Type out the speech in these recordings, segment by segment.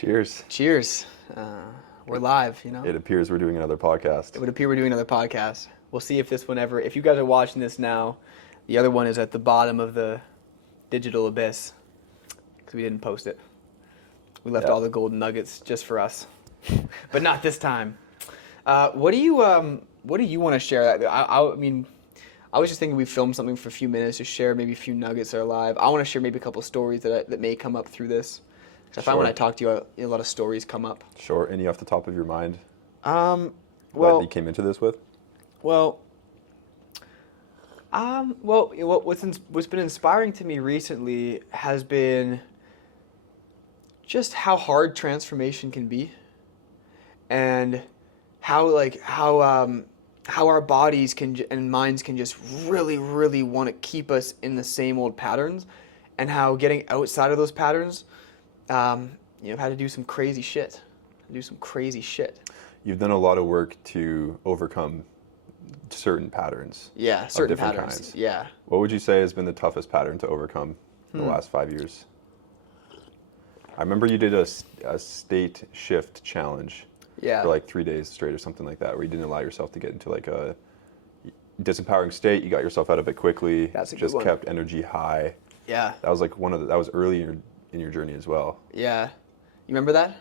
Cheers. Cheers. We're live, It appears we're doing another podcast. It would appear we're doing another podcast. We'll see if this one ever, if you guys are watching this now, the other one is at the bottom of the digital abyss because we didn't post it. We left all the golden nuggets just for us, but not this time. What do you want to share? I mean, I was just thinking we filmed something for a few minutes to share maybe a few nuggets that are live. I want to share maybe a couple stories that may come up through this. I find when I talk to you, a lot of stories come up. Sure. Any off the top of your mind? Well, that you came into this with? What's been inspiring to me recently has been just how hard transformation can be, and how our bodies and minds can just really, really want to keep us in the same old patterns, and how getting outside of those patterns, had to do some crazy shit. You've done a lot of work to overcome certain patterns. Yeah, certain of different patterns. kinds. Yeah. What would you say has been the toughest pattern to overcome in the last 5 years? I remember you did a state shift challenge for like 3 days straight or something like that, where you didn't allow yourself to get into like a disempowering state. You got yourself out of it quickly. That's a good just one. kept energy high. Yeah. That was like that was early in your journey as well. Yeah. You remember that?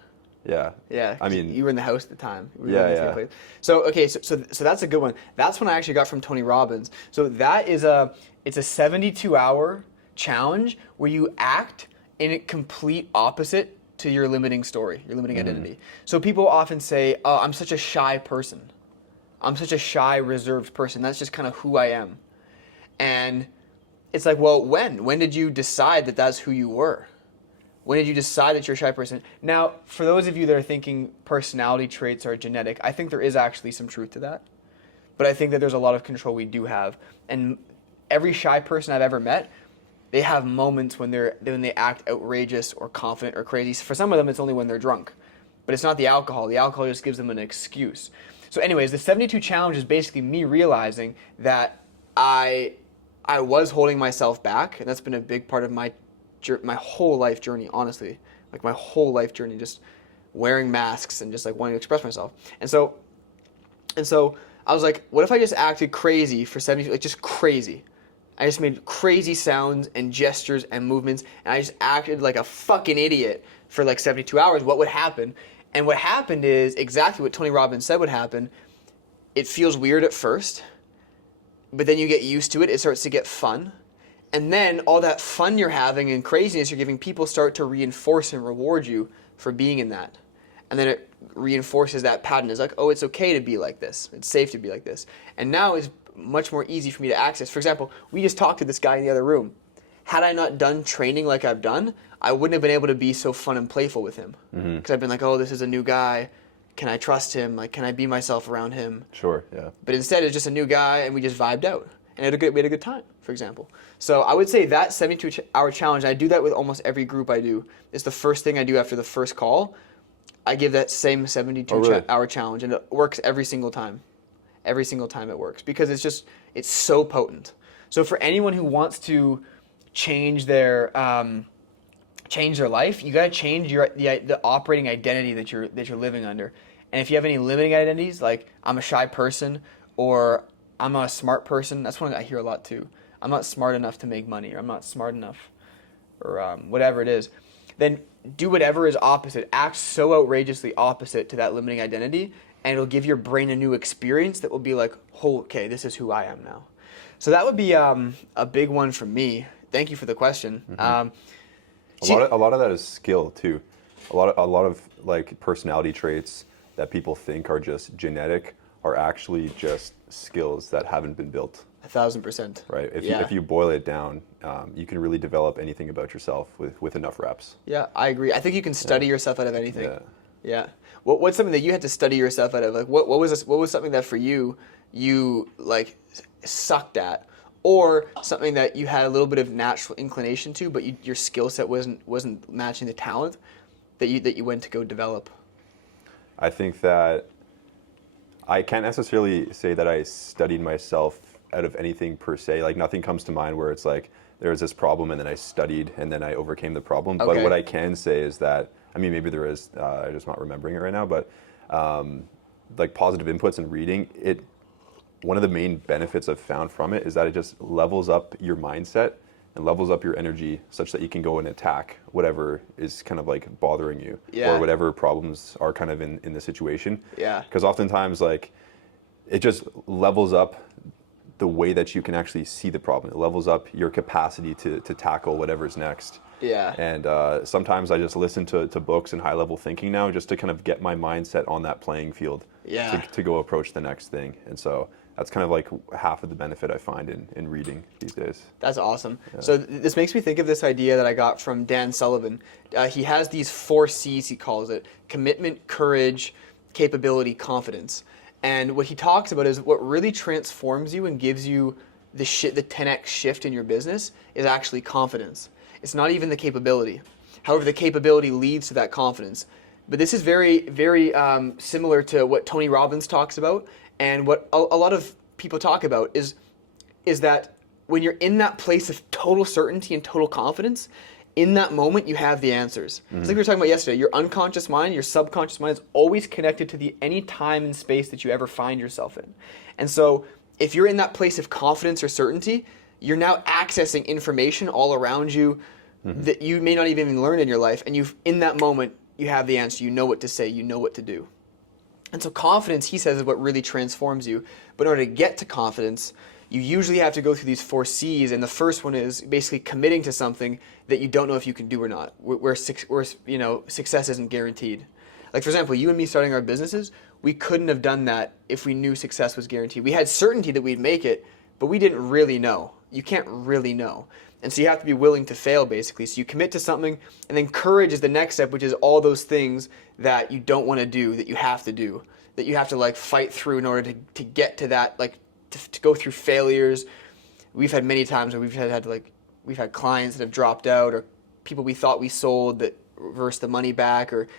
Yeah. Yeah. I mean, you were in the house at the time. Yeah. So that's a good one. That's when I actually got from Tony Robbins. So it's a 72-hour challenge where you act in a complete opposite to your limiting story, your limiting identity. So people often say, "Oh, I'm such a shy person. I'm such a shy, reserved person. That's just kind of who I am." And it's like, well, when did you decide that that's who you were? When did you decide that you're a shy person? Now, for those of you that are thinking personality traits are genetic, I think there is actually some truth to that. But I think that there's a lot of control we do have. And every shy person I've ever met, they have moments when they act outrageous or confident or crazy. For some of them, it's only when they're drunk. But it's not the alcohol. The alcohol just gives them an excuse. So anyways, the 72 challenge is basically me realizing that I was holding myself back, and that's been a big part of my whole life journey, honestly. Like my whole life journey, just wearing masks and just like wanting to express myself. And so I was like, what if I just acted crazy for 72, like just crazy. I just made crazy sounds and gestures and movements, and I just acted like a fucking idiot for like 72 hours. What would happen? And what happened is exactly what Tony Robbins said would happen. It feels weird at first, but then you get used to it. It starts to get fun. And then all that fun you're having and craziness you're giving, people start to reinforce and reward you for being in that. And then it reinforces that pattern. It's like, oh, it's okay to be like this. It's safe to be like this. And now it's much more easy for me to access. For example, we just talked to this guy in the other room. Had I not done training like I've done, I wouldn't have been able to be so fun and playful with him. Because I've been like, oh, this is a new guy. Can I trust him? Like, can I be myself around him? Sure, yeah. But instead, it's just a new guy, and we just vibed out. And we had a good time, for example. So I would say that 72-hour challenge, I do that with almost every group I do. It's the first thing I do after the first call. I give that same 72-hour challenge, and it works every single time. Every single time it works, because it's so potent. So for anyone who wants to change their life, you got to change the operating identity that you're living under. And if you have any limiting identities, like I'm a shy person, or I'm not a smart person, that's one I hear a lot too. I'm not smart enough to make money, or I'm not smart enough, or whatever it is. Then do whatever is opposite. Act so outrageously opposite to that limiting identity, and it'll give your brain a new experience that will be like, oh, okay, this is who I am now. So that would be a big one for me. Thank you for the question. A lot of that is skill too. A lot of like personality traits that people think are just genetic are actually just skills that haven't been built. 1,000%. Right. If you boil it down, you can really develop anything about yourself with enough reps. Yeah, I agree. I think you can study yourself out of anything. Yeah. What's something that you had to study yourself out of? Like, what was something that for you like sucked at, or something that you had a little bit of natural inclination to, but your skill set wasn't matching the talent that you went to go develop? I think that I can't necessarily say that I studied myself out of anything per se. Like nothing comes to mind where it's like there was this problem and then I studied and then I overcame the problem. Okay. But what I can say is that I mean, maybe there is. I'm just not remembering it right now. But like positive inputs and reading it. One of the main benefits I've found from it is that it just levels up your mindset and levels up your energy such that you can go and attack whatever is kind of like bothering you or whatever problems are kind of in the situation. Yeah. Because oftentimes like it just levels up the way that you can actually see the problem. It levels up your capacity to tackle whatever's next. Yeah. And sometimes I just listen to books and high level thinking now just to kind of get my mindset on that playing field to go approach the next thing. And so that's kind of like half of the benefit I find in reading these days. That's awesome. Yeah. So this makes me think of this idea that I got from Dan Sullivan. He has these 4 C's, he calls it: commitment, courage, capability, confidence. And what he talks about is what really transforms you and gives you the 10x shift in your business is actually confidence. It's not even the capability. However, the capability leads to that confidence. But this is very, very similar to what Tony Robbins talks about, and what a lot of people talk about is that when you're in that place of total certainty and total confidence, in that moment you have the answers. It's like we were talking about yesterday. Your unconscious mind, your subconscious mind is always connected to any time and space that you ever find yourself in. And so if you're in that place of confidence or certainty, you're now accessing information all around you that you may not even learn in your life. And in that moment, you have the answer. You know what to say. You know what to do. And so confidence, he says, is what really transforms you. But in order to get to confidence, you usually have to go through these 4 C's. And the first one is basically committing to something that you don't know if you can do or not, where success isn't guaranteed. Like, for example, you and me starting our businesses, we couldn't have done that if we knew success was guaranteed. We had certainty that we'd make it, but we didn't really know. You can't really know. And so you have to be willing to fail, basically. So you commit to something, and then courage is the next step, which is all those things that you don't want to do, that you have to do, that you have to like fight through in order to get to that, like to go through failures. We've had many times where we've had clients that have dropped out, or people we thought we sold that reversed the money back, or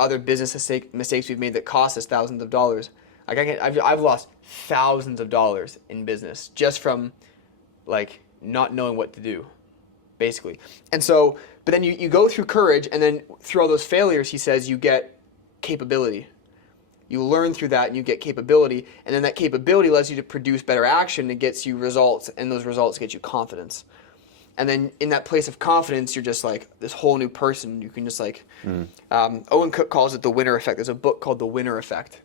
other business mistakes we've made that cost us thousands of dollars. Like I've lost thousands of dollars in business just from like not knowing what to do, basically. And so, but then you go through courage, and then through all those failures, he says, you get capability. You learn through that, and you get capability, and then that capability allows you to produce better action. It gets you results, and those results get you confidence. And then in that place of confidence, you're just like this whole new person. You can just like, Owen Cook calls it the winner effect. There's a book called The Winner Effect.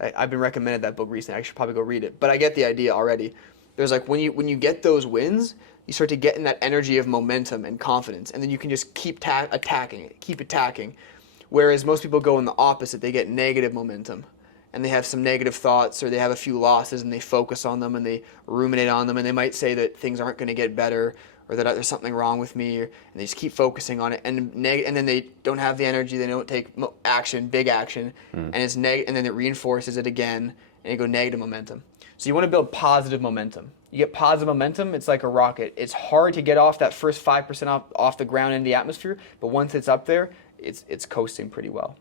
I've been recommended that book recently. I should probably go read it. But I get the idea already. There's like when you get those wins, you start to get in that energy of momentum and confidence, and then you can just keep attacking. Whereas most people go in the opposite. They get negative momentum, and they have some negative thoughts, or they have a few losses, and they focus on them, and they ruminate on them, and they might say that things aren't going to get better, or that there's something wrong with me, and they just keep focusing on it, and then they don't have the energy, they don't take big action, and and then it reinforces it again, and you go negative momentum. So you want to build positive momentum. You get positive momentum, it's like a rocket. It's hard to get off that first 5% off the ground in the atmosphere, but once it's up there, it's coasting pretty well.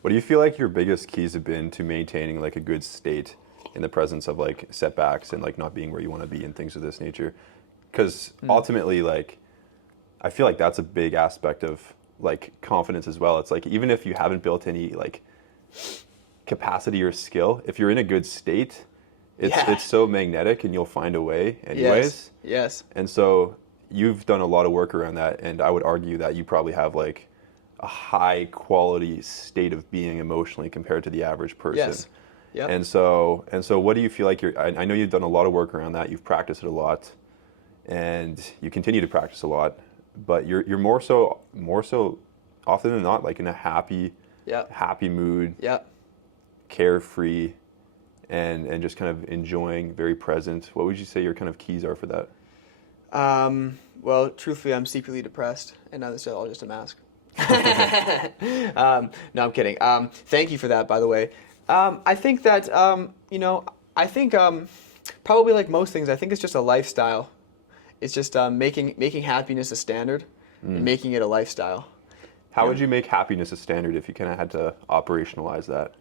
What do you feel like your biggest keys have been to maintaining like a good state in the presence of like setbacks and like not being where you want to be and things of this nature? Because ultimately, like, I feel like that's a big aspect of like confidence as well. It's like even if you haven't built any like capacity or skill, if you're in a good state, it's so magnetic, and you'll find a way anyways. Yes. And so you've done a lot of work around that, and I would argue that you probably have like a high quality state of being emotionally compared to the average person. Yes. Yep. And so what do you feel like I know you've done a lot of work around that. You've practiced it a lot, and you continue to practice a lot, but you're more so often than not like in a happy mood. Yep. Carefree, and just kind of enjoying, very present. What would you say your kind of keys are for that? Well, truthfully, I'm secretly depressed, and now this is all just a mask. No, I'm kidding. Thank you for that, by the way. I think that, probably like most things, I think it's just a lifestyle. It's just making happiness a standard and making it a lifestyle. How would you make happiness a standard if you kind of had to operationalize that?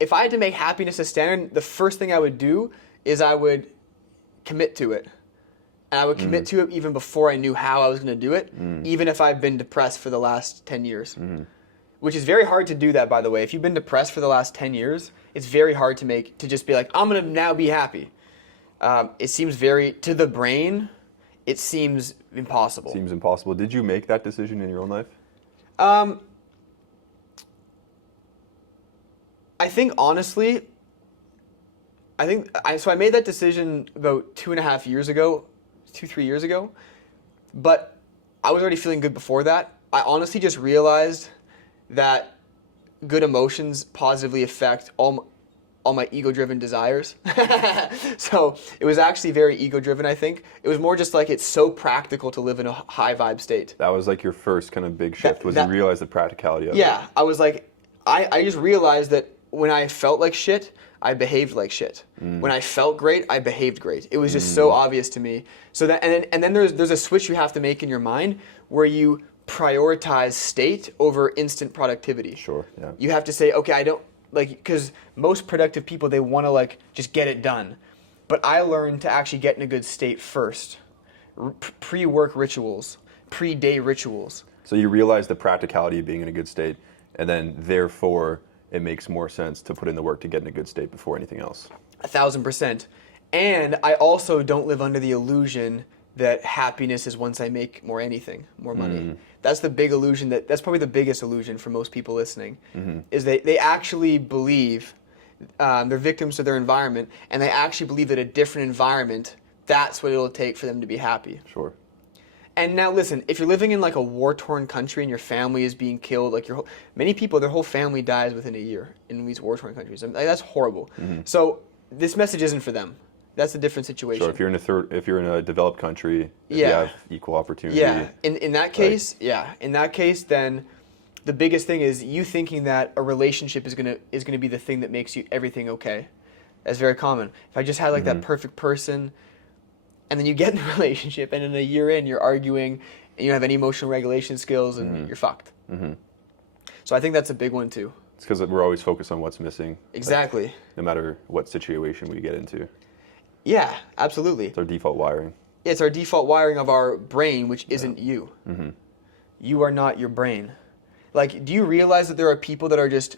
If I had to make happiness a standard, the first thing I would do is I would commit to it. And I would commit to it even before I knew how I was going to do it, even if I've been depressed for the last 10 years. Which is very hard to do that, by the way. If you've been depressed for the last 10 years, it's very hard to just be like, I'm going to now be happy. It seems to the brain, it seems impossible. Seems impossible. Did you make that decision in your own life? I think, honestly, I made that decision about 3 years ago, but I was already feeling good before that. I honestly just realized that good emotions positively affect all my ego-driven desires. So it was actually very ego-driven, I think. It was more just like it's so practical to live in a high vibe state. That was like your first kind of big shift, you realize the practicality of it. Yeah, I was like, I just realized that when I felt like shit, I behaved like shit. When I felt great, I behaved great. It was just so obvious to me. So that and then there's a switch you have to make in your mind where you prioritize state over instant productivity. Sure, yeah. You have to say, okay, I don't, because most productive people, they want to just get it done. But I learned to actually get in a good state first. Pre-work rituals, pre-day rituals. So you realize the practicality of being in a good state, and then therefore it makes more sense to put in the work to get in a good state before anything else. 1,000%. And I also don't live under the illusion that happiness is once I make more money. That's the big illusion that's probably the biggest illusion for most people listening, is they actually believe they're victims to their environment, and they actually believe that a different environment, that's what it'll take for them to be happy. Sure. And now listen, if you're living in a war-torn country and your family is being killed, many people, their whole family dies within a year in these war-torn countries. That's horrible. So this message isn't for them. That's a different situation. Sure, if you're in a developed country, you have equal opportunity. Yeah, in that case, then the biggest thing is you thinking that a relationship is gonna be the thing that makes everything okay. That's very common. If I just had that perfect person, and then you get in a relationship, and in a year in, you're arguing, and you don't have any emotional regulation skills, and you're fucked. So I think that's a big one too. It's because we're always focused on what's missing. Exactly. No matter what situation we get into. Yeah, absolutely. It's our default wiring. It's our default wiring of our brain, which isn't you. You are not your brain. Do you realize that there are people that are just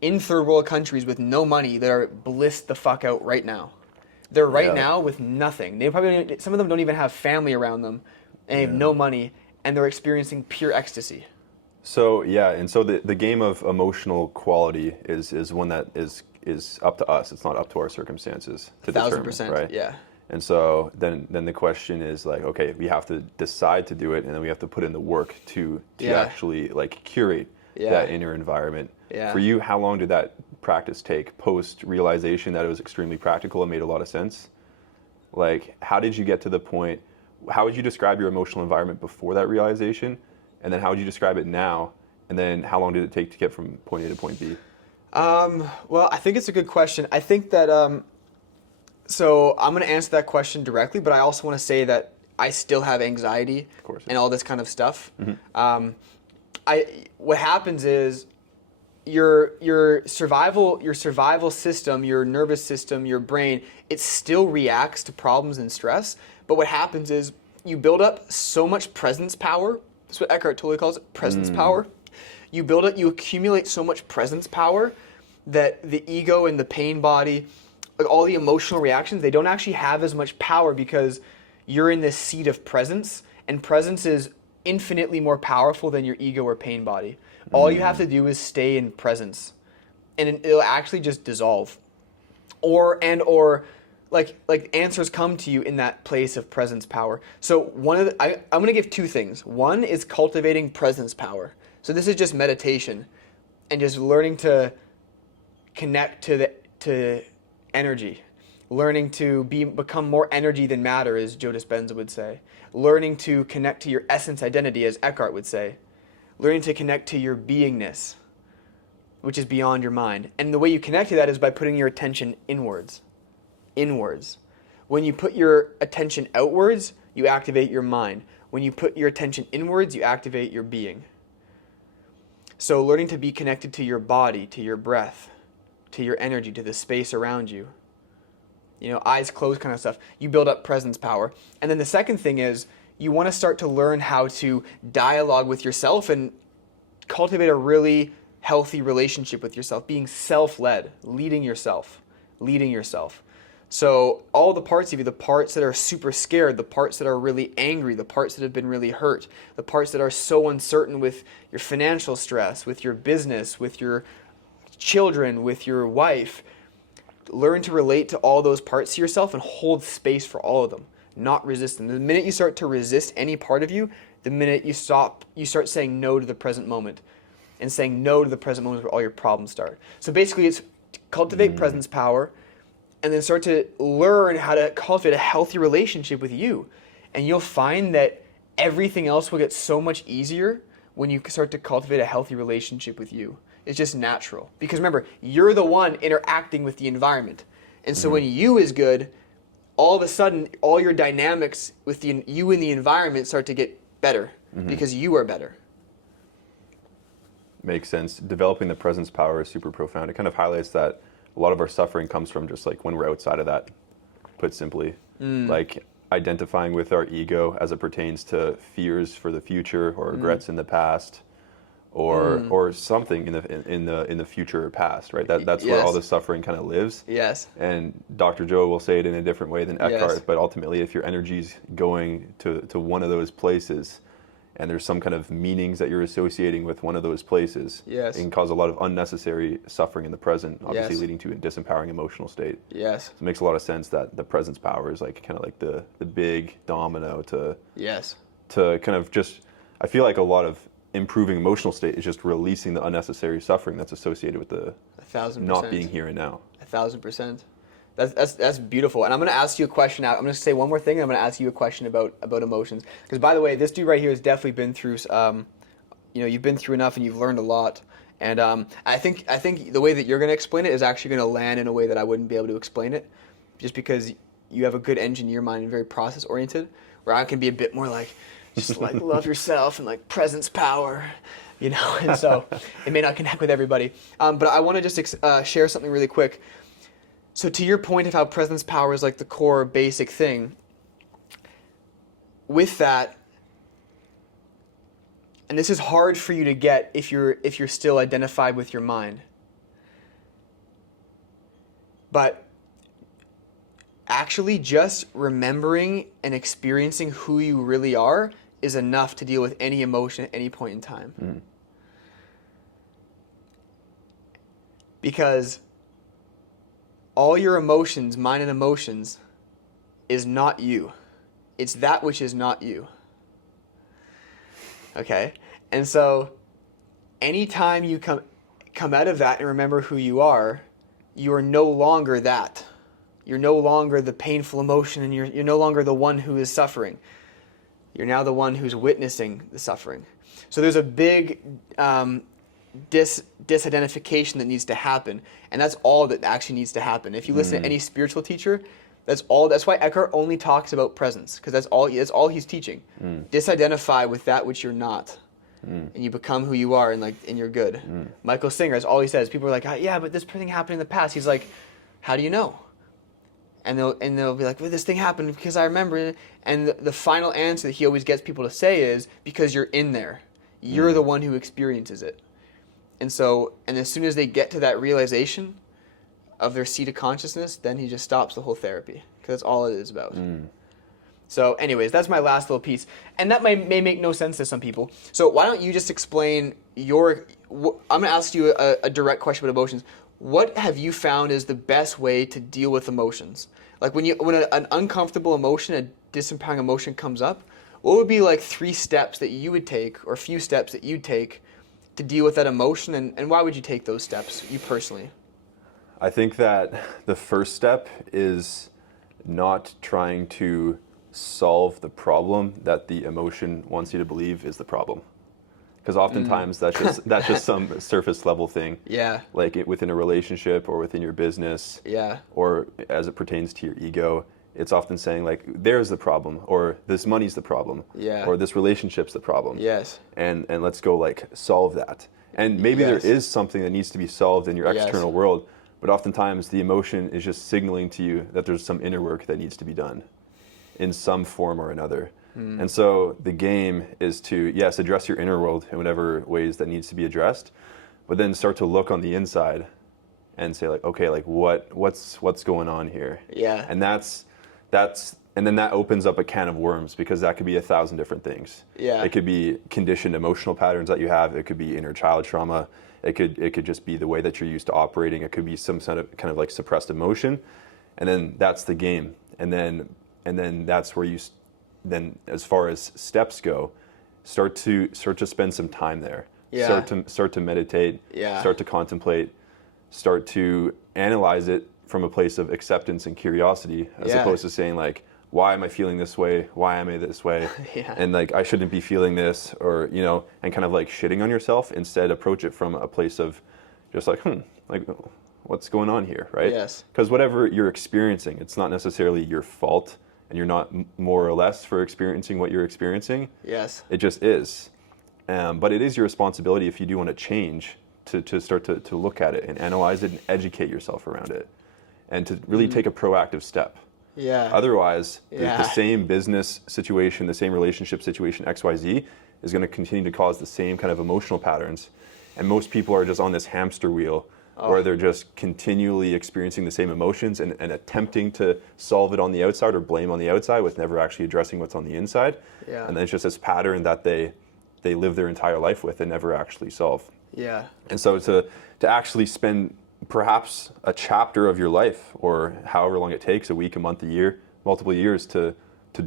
in third world countries with no money that are blissed the fuck out right now? They're now with nothing. Some of them don't even have family around them, and they have no money, and they're experiencing pure ecstasy. So the game of emotional quality is one that is up to us. It's not up to our circumstances to determine, 1,000%, right? yeah. And so then the question is okay, we have to decide to do it, and then we have to put in the work to actually curate that inner environment. Yeah. For you, how long did that practice take post realization that it was extremely practical and made a lot of sense? How did you get to the point? How would you describe your emotional environment before that realization, and then how would you describe it now? And then how long did it take to get from point A to point B? Well, I think it's a good question. I think that, so I'm going to answer that question directly, but I also want to say that I still have anxiety and all this kind of stuff. What happens is your survival system, your nervous system, your brain, it still reacts to problems and stress. But what happens is you build up so much presence power. That's what Eckhart Tolle calls it, presence power. You accumulate so much presence power that the ego and the pain body, all the emotional reactions, they don't actually have as much power because you're in this seat of presence, and presence is infinitely more powerful than your ego or pain body. All you have to do is stay in presence, and it'll actually just dissolve. Or answers come to you in that place of presence power. So I'm going to give two things. One is cultivating presence power. So this is just meditation and just learning to connect to energy. Learning to become more energy than matter, as Joe Dispenza would say. Learning to connect to your essence identity, as Eckhart would say. Learning to connect to your beingness, which is beyond your mind. And the way you connect to that is by putting your attention inwards. When you put your attention outwards, you activate your mind. When you put your attention inwards, you activate your being. So learning to be connected to your body, to your breath, to your energy, to the space around you. eyes closed kind of stuff. You build up presence power. And then the second thing is you want to start to learn how to dialogue with yourself and cultivate a really healthy relationship with yourself, being self-led, leading yourself. So all the parts of you, the parts that are super scared, the parts that are really angry, the parts that have been really hurt, the parts that are so uncertain with your financial stress, with your business, with your children, with your wife, learn to relate to all those parts to yourself and hold space for all of them, not resist them. The minute you start to resist any part of you, the minute you start saying no to the present moment, and saying no to the present moment is where all your problems start. So basically it's cultivate presence power, and then start to learn how to cultivate a healthy relationship with you. And you'll find that everything else will get so much easier when you start to cultivate a healthy relationship with you. It's just natural. Because remember, you're the one interacting with the environment. And so when you is good, all of a sudden, all your dynamics with you and the environment start to get better because you are better. Makes sense. Developing the presence power is super profound. It kind of highlights that a lot of our suffering comes from just like when we're outside of that, put simply. Like identifying with our ego as it pertains to fears for the future or regrets in the past, or something in the future past, right? That's where all the suffering kind of lives. Yes. And Dr. Joe will say it in a different way than Eckhart, but ultimately if your energy's going to one of those places, and there's some kind of meanings that you're associating with one of those places, it can cause a lot of unnecessary suffering in the present, obviously leading to a disempowering emotional state. Yes. So it makes a lot of sense that the presence power is like kind of like the big domino to kind of just, I feel like a lot of improving emotional state is just releasing the unnecessary suffering that's associated with the 1,000% not being here and now. 1,000%. That's beautiful. And I'm going to ask you a question now. I'm going to say one more thing, and I'm going to ask you a question about emotions. Because, by the way, this dude right here has definitely been through, you've been through enough and you've learned a lot. And I think the way that you're going to explain it is actually going to land in a way that I wouldn't be able to explain it, just because you have a good engineer mind and very process-oriented, where I can be a bit more like, just like love yourself and like presence power, and so it may not connect with everybody. But I want to just share something really quick. So to your point of how presence power is like the core basic thing, with that, and this is hard for you to get if you're still identified with your mind, but actually just remembering and experiencing who you really are is enough to deal with any emotion at any point in time. Because all your emotions, mind and emotions, is not you. It's that which is not you. Okay? And so anytime you come out of that and remember who you are no longer that. You're no longer the painful emotion, and you're no longer the one who is suffering. You're now the one who's witnessing the suffering. So there's a big disidentification that needs to happen, and that's all that actually needs to happen. If you listen to any spiritual teacher, that's why Eckhart only talks about presence, because that's all he's teaching. Disidentify with that which you're not, and you become who you are, and you're good. Michael Singer, that's all he says. People are like, yeah, but this thing happened in the past. He's like, how do you know? And they'll be like, well, this thing happened because I remember it. And the final answer that he always gets people to say is, because you're in there. You're the one who experiences it. And as soon as they get to that realization of their seat of consciousness, then he just stops the whole therapy, because that's all it is about. So anyways, that's my last little piece. And that may make no sense to some people. So why don't you just explain I'm going to ask you a direct question about emotions. What have you found is the best way to deal with emotions? Like when an uncomfortable emotion, a disempowering emotion comes up, what would be like 3 steps that you would take, or a few steps that you'd take to deal with that emotion, and why would you take those steps, you personally? I think that the first step is not trying to solve the problem that the emotion wants you to believe is the problem. Because oftentimes that's just some surface level thing. Yeah. Like within a relationship or within your business. Yeah. Or as it pertains to your ego, it's often saying like, there's the problem, or this money's the problem. Yeah. Or this relationship's the problem. Yes. And let's go like solve that. And maybe there is something that needs to be solved in your external world, but oftentimes the emotion is just signaling to you that there's some inner work that needs to be done in some form or another. And so the game is to, yes, address your inner world in whatever ways that needs to be addressed, but then start to look on the inside and say like, okay, like what's going on here? Yeah. And and then that opens up a can of worms, because that could be 1,000 different things. Yeah. It could be conditioned emotional patterns that you have. It could be inner child trauma. It could just be the way that you're used to operating. It could be some kind of like suppressed emotion. And then that's the game. And then that's where then as far as steps go, start to spend some time there. Yeah. Start to meditate. Yeah. Start to contemplate. Start to analyze it from a place of acceptance and curiosity, as opposed to saying like, why am I feeling this way? Why am I this way? Yeah. And like, I shouldn't be feeling this, or, and kind of like shitting on yourself. Instead, approach it from a place of just like, like what's going on here, right? Yes. Because whatever you're experiencing, it's not necessarily your fault, and you're not more or less for experiencing what you're experiencing. Yes. It just is. But it is your responsibility, if you do want to change, to start to look at it and analyze it and educate yourself around it, and to really take a proactive step. Yeah. Otherwise, the same business situation, the same relationship situation, XYZ, is going to continue to cause the same kind of emotional patterns. And most people are just on this hamster wheel, where they're just continually experiencing the same emotions and attempting to solve it on the outside or blame on the outside, with never actually addressing what's on the inside. Yeah. And then it's just this pattern that they live their entire life with and never actually solve. Yeah. And so to actually spend perhaps a chapter of your life, or however long it takes, a week, a month, a year, multiple years, to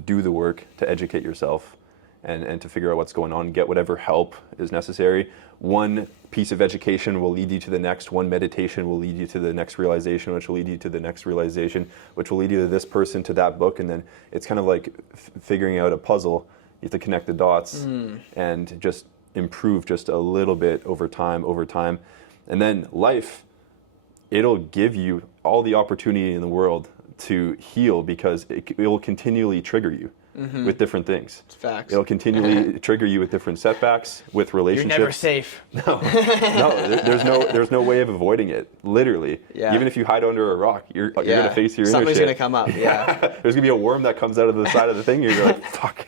do the work, to educate yourself and to figure out what's going on, get whatever help is necessary. One piece of education will lead you to the next. One meditation will lead you to the next realization, which will lead you to the next realization, which will lead you to this person, to that book. And then it's kind of like figuring out a puzzle. You have to connect the dots and just improve just a little bit over time. And then life, it'll give you all the opportunity in the world to heal, because it will continually trigger you with different things. It's facts. It'll continually trigger you with different setbacks, with relationships. You're never safe. No, there's no way of avoiding it. Literally, even if you hide under a rock, you're gonna face your inner shit. Something's gonna come up. Yeah. There's gonna be a worm that comes out of the side of the thing. You're like, fuck.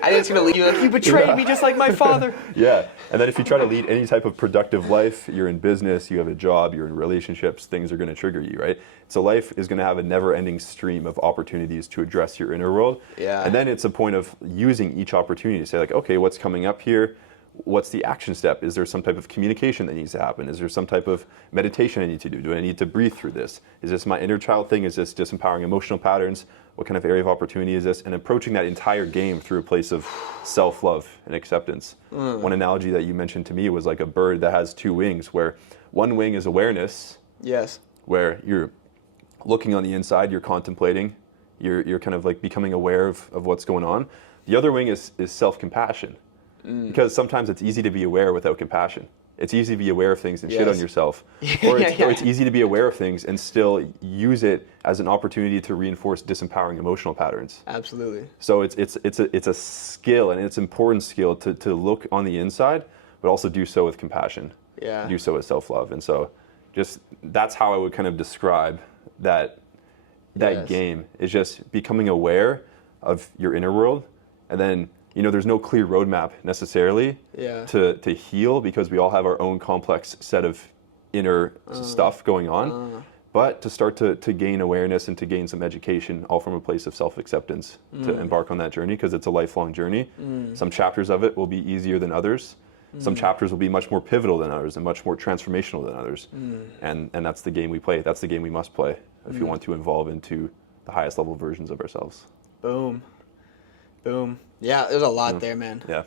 I think it's gonna lead you like, you betrayed me just like my father. Yeah. And then if you try to lead any type of productive life, you're in business, you have a job, you're in relationships, things are going to trigger you, right? So life is going to have a never-ending stream of opportunities to address your inner world. Yeah. And then it's a point of using each opportunity to say like, okay, what's coming up here? What's the action step? Is there some type of communication that needs to happen? Is there some type of meditation I need to do? Do I need to breathe through this? Is this my inner child thing? Is this disempowering emotional patterns? What kind of area of opportunity is this? And approaching that entire game through a place of self-love and acceptance. One analogy that you mentioned to me was like a bird that has two wings, where one wing is awareness. Yes. Where you're looking on the inside, you're contemplating, you're kind of like becoming aware of what's going on. The other wing is self-compassion. Because sometimes it's easy to be aware without compassion. It's easy to be aware of things and shit on yourself. Or it's easy to be aware of things and still use it as an opportunity to reinforce disempowering emotional patterns. Absolutely. So it's a skill, and it's an important skill to look on the inside, but also do so with compassion. Yeah. Do so with self-love. And so just that's how I would kind of describe that game, is just becoming aware of your inner world. And then, there's no clear roadmap necessarily to heal, because we all have our own complex set of inner stuff going on. But to start to gain awareness and to gain some education, all from a place of self-acceptance, to embark on that journey, because it's a lifelong journey. Some chapters of it will be easier than others. Some chapters will be much more pivotal than others and much more transformational than others. And that's the game we play. That's the game we must play if you want to evolve into the highest level versions of ourselves. Boom. Yeah, there's a lot there, man. Yeah.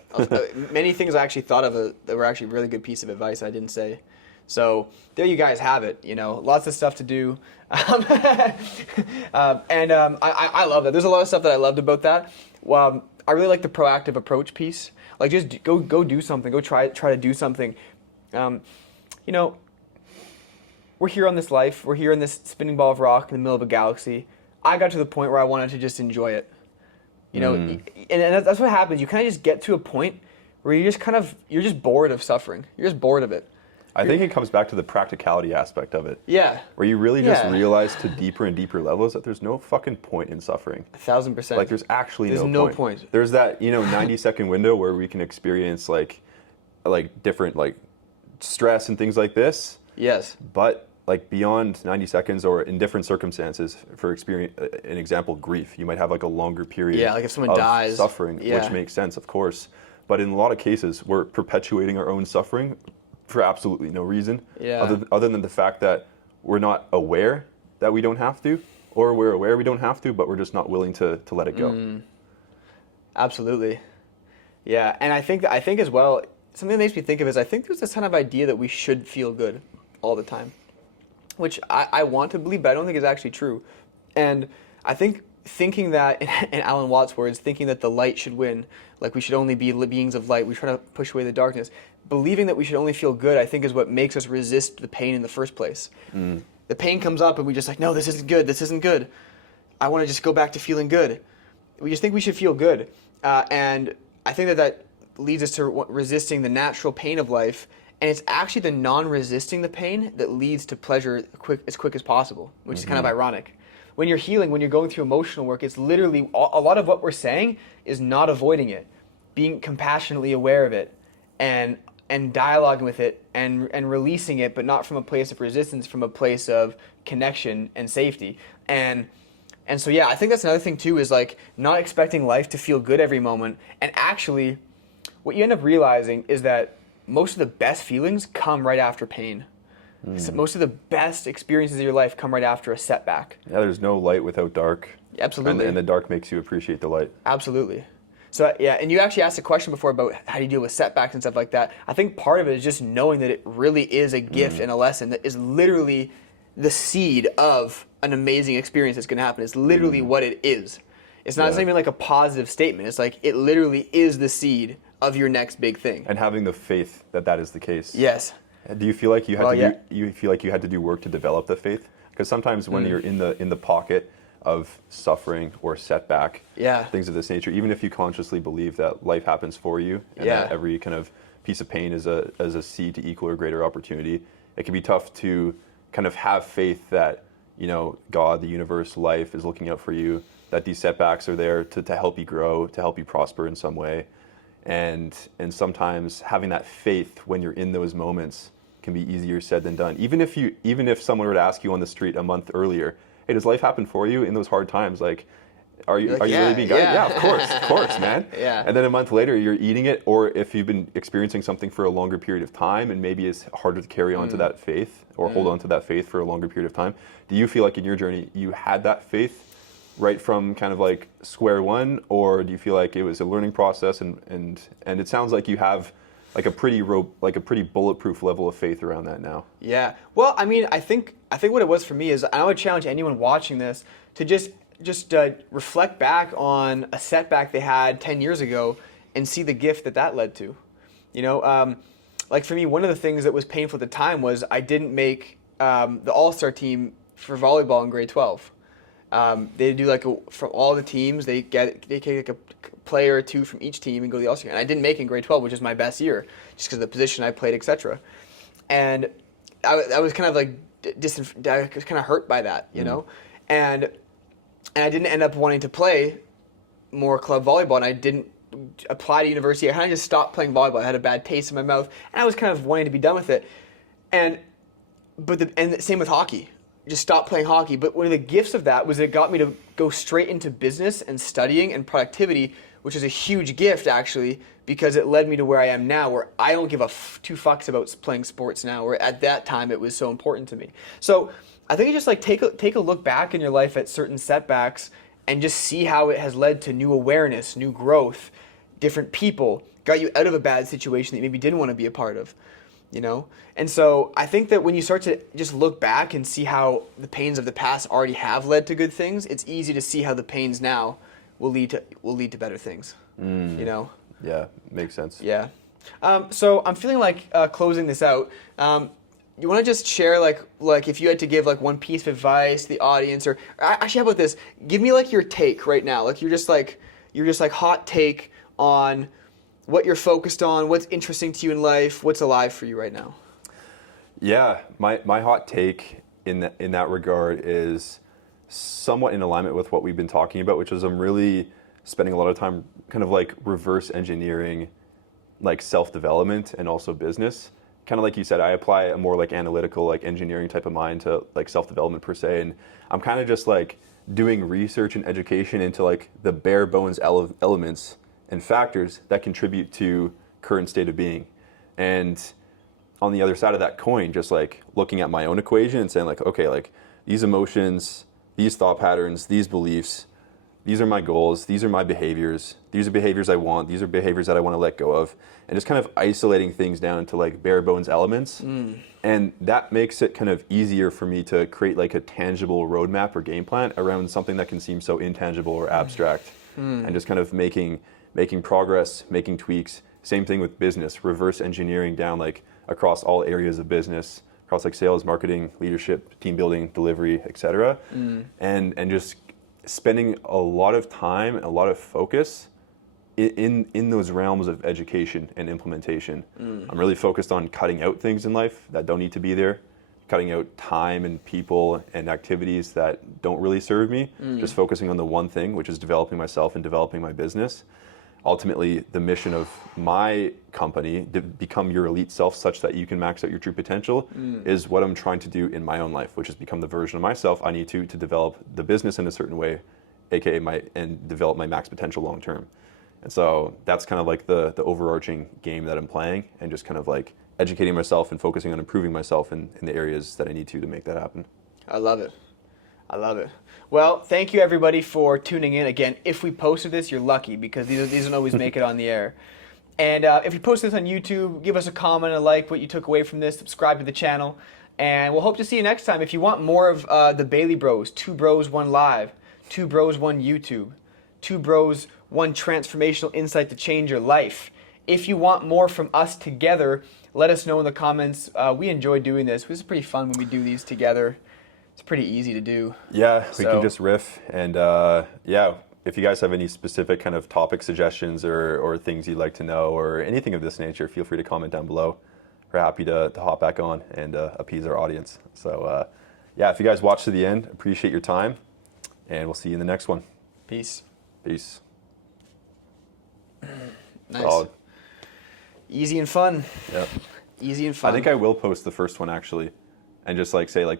Many things I actually thought of that were actually a really good piece of advice I didn't say. So there you guys have it. Lots of stuff to do. I love that. There's a lot of stuff that I loved about that. I really like the proactive approach piece. Like, just go do something. Go try to do something. We're here on this life. We're here in this spinning ball of rock in the middle of a galaxy. I got to the point where I wanted to just enjoy it. And that's what happens. You kind of just get to a point where you're just bored of suffering. You're just bored of it. I think it comes back to the practicality aspect of it. Yeah. Where you really just realize to deeper and deeper levels that there's no fucking point in suffering. 1,000%. Like there's actually there's no point. There's that 90-second window where we can experience like different like stress and things like this. Yes. But like beyond 90 seconds or in different circumstances, for experience, an example, grief, you might have like a longer period. Yeah, like if someone of dies. Suffering, which makes sense, of course. But in a lot of cases, we're perpetuating our own suffering for absolutely no reason, other than the fact that we're not aware that we don't have to, or we're aware we don't have to, but we're just not willing to let it go. Absolutely. Yeah, and I think as well, something that makes me think of is I think there's this kind of idea that we should feel good all the time, which I want to believe, but I don't think is actually true. And I think thinking that, in Alan Watts' words, thinking that the light should win, like we should only be beings of light, we try to push away the darkness, believing that we should only feel good, I think is what makes us resist the pain in the first place. The pain comes up and we just like, no, this isn't good. I want to just go back to feeling good. We just think we should feel good. And I think that leads us to resisting the natural pain of life. And it's actually the non-resisting the pain that leads to pleasure as quick as possible, which is kind of ironic. When you're healing, when you're going through emotional work, it's literally, a lot of what we're saying is not avoiding it, being compassionately aware of it, and dialoguing with it, and releasing it, but not from a place of resistance, from a place of connection and safety. And so, yeah, I think that's another thing, too, is like not expecting life to feel good every moment. And actually, what you end up realizing is that most of the best feelings come right after pain. So most of the best experiences of your life come right after a setback. Yeah, there's no light without dark. Absolutely. And the dark makes you appreciate the light. Absolutely. So, yeah, and you actually asked a question before about how do you deal with setbacks and stuff like that. I think part of it is just knowing that it really is a gift and a lesson that is literally the seed of an amazing experience that's going to happen. It's literally what it is. It's not even like a positive statement. It's like it literally is the seed of your next big thing. And having the faith that is the case. Yes. Do you feel like you had to do work to develop the faith? Because sometimes when you're in the pocket of suffering or setback, things of this nature, even if you consciously believe that life happens for you and that every kind of piece of pain is a seed to equal or greater opportunity, it can be tough to kind of have faith that God, the universe, life is looking out for you, that these setbacks are there to help you grow, to help you prosper in some way. And sometimes having that faith when you're in those moments can be easier said than done. Even if someone were to ask you on the street a month earlier, hey, does life happen for you in those hard times? Like, are you really being guided? Yeah, of course, man. And then a month later, you're eating it, or if you've been experiencing something for a longer period of time, and maybe it's harder to carry on to that faith or hold on to that faith for a longer period of time. Do you feel like in your journey you had that faith right from kind of like square one, or do you feel like it was a learning process? And it sounds like you have like a pretty bulletproof level of faith around that now. Yeah. Well, I mean, I think what it was for me is I would challenge anyone watching this to just reflect back on a setback they had 10 years ago and see the gift that led to. Like for me, one of the things that was painful at the time was I didn't make the all-star team for volleyball in grade 12. They do from all the teams, they take like a player or two from each team and go to the all-star game. And I didn't make it in grade 12, which is my best year, just because of the position I played, etc. And I was kind of like I was kind of hurt by that, and I didn't end up wanting to play more club volleyball, and I didn't apply to university. I kind of just stopped playing volleyball. I had a bad taste in my mouth, and I was kind of wanting to be done with it. And same with hockey. Just stopped playing hockey. But one of the gifts of that was it got me to go straight into business and studying and productivity, which is a huge gift actually, because it led me to where I am now, where I don't give two fucks about playing sports now, where at that time it was so important to me. So I think you just like take a look back in your life at certain setbacks and just see how it has led to new awareness, new growth, different people, got you out of a bad situation that you maybe didn't want to be a part of. And so I think that when you start to just look back and see how the pains of the past already have led to good things, it's easy to see how the pains now will lead to better things. Yeah, makes sense. Yeah. So I'm feeling like closing this out. You want to just share like if you had to give like one piece of advice to the audience, or actually, how about this? Give me like your take right now. Like you're just like hot take on what you're focused on, what's interesting to you in life, what's alive for you right now. Yeah, my hot take in that regard is somewhat in alignment with what we've been talking about, which is I'm really spending a lot of time kind of like reverse engineering like self-development and also business. Kind of like you said, I apply a more like analytical, like engineering type of mind to like self-development per se, and I'm kind of just like doing research and education into like the bare bones elements and factors that contribute to current state of being. And on the other side of that coin, just like looking at my own equation and saying like, okay, like these emotions, these thought patterns, these beliefs, these are my goals, these are my behaviors, these are behaviors I want, these are behaviors that I want to let go of, and just kind of isolating things down to like bare bones elements. And that makes it kind of easier for me to create like a tangible roadmap or game plan around something that can seem so intangible or abstract. And just kind of making progress, making tweaks. Same thing with business, reverse engineering down like across all areas of business, across like sales, marketing, leadership, team building, delivery, etc. And just spending a lot of time and a lot of focus in those realms of education and implementation. I'm really focused on cutting out things in life that don't need to be there, cutting out time and people and activities that don't really serve me, just focusing on the one thing, which is developing myself and developing my business. Ultimately, the mission of my company, to become your elite self such that you can max out your true potential, is what I'm trying to do in my own life, which is become the version of myself I need to develop the business in a certain way, aka and develop my max potential long term. And so that's kind of like the overarching game that I'm playing, and just kind of like educating myself and focusing on improving myself in the areas that I need to make that happen. I love it. I love it. Well, thank you everybody for tuning in. Again, if we posted this, you're lucky because these don't always make it on the air. And if you post this on YouTube, give us a comment, a like, what you took away from this, subscribe to the channel, and we'll hope to see you next time. If you want more of the Bailey Bros, 2 Bros, 1 Live, 2 Bros, 1 YouTube, 2 Bros, 1 transformational insight to change your life. If you want more from us together, let us know in the comments. We enjoy doing this. This is pretty fun when we do these together. It's pretty easy to do. Yeah, we can just riff. And yeah, if you guys have any specific kind of topic suggestions or things you'd like to know or anything of this nature, feel free to comment down below. We're happy to hop back on and appease our audience. So yeah, if you guys watch to the end, appreciate your time. And we'll see you in the next one. Peace. Peace. Nice. Solid. Easy and fun. Yep. Easy and fun. I think I will post the first one actually, and just like say like this.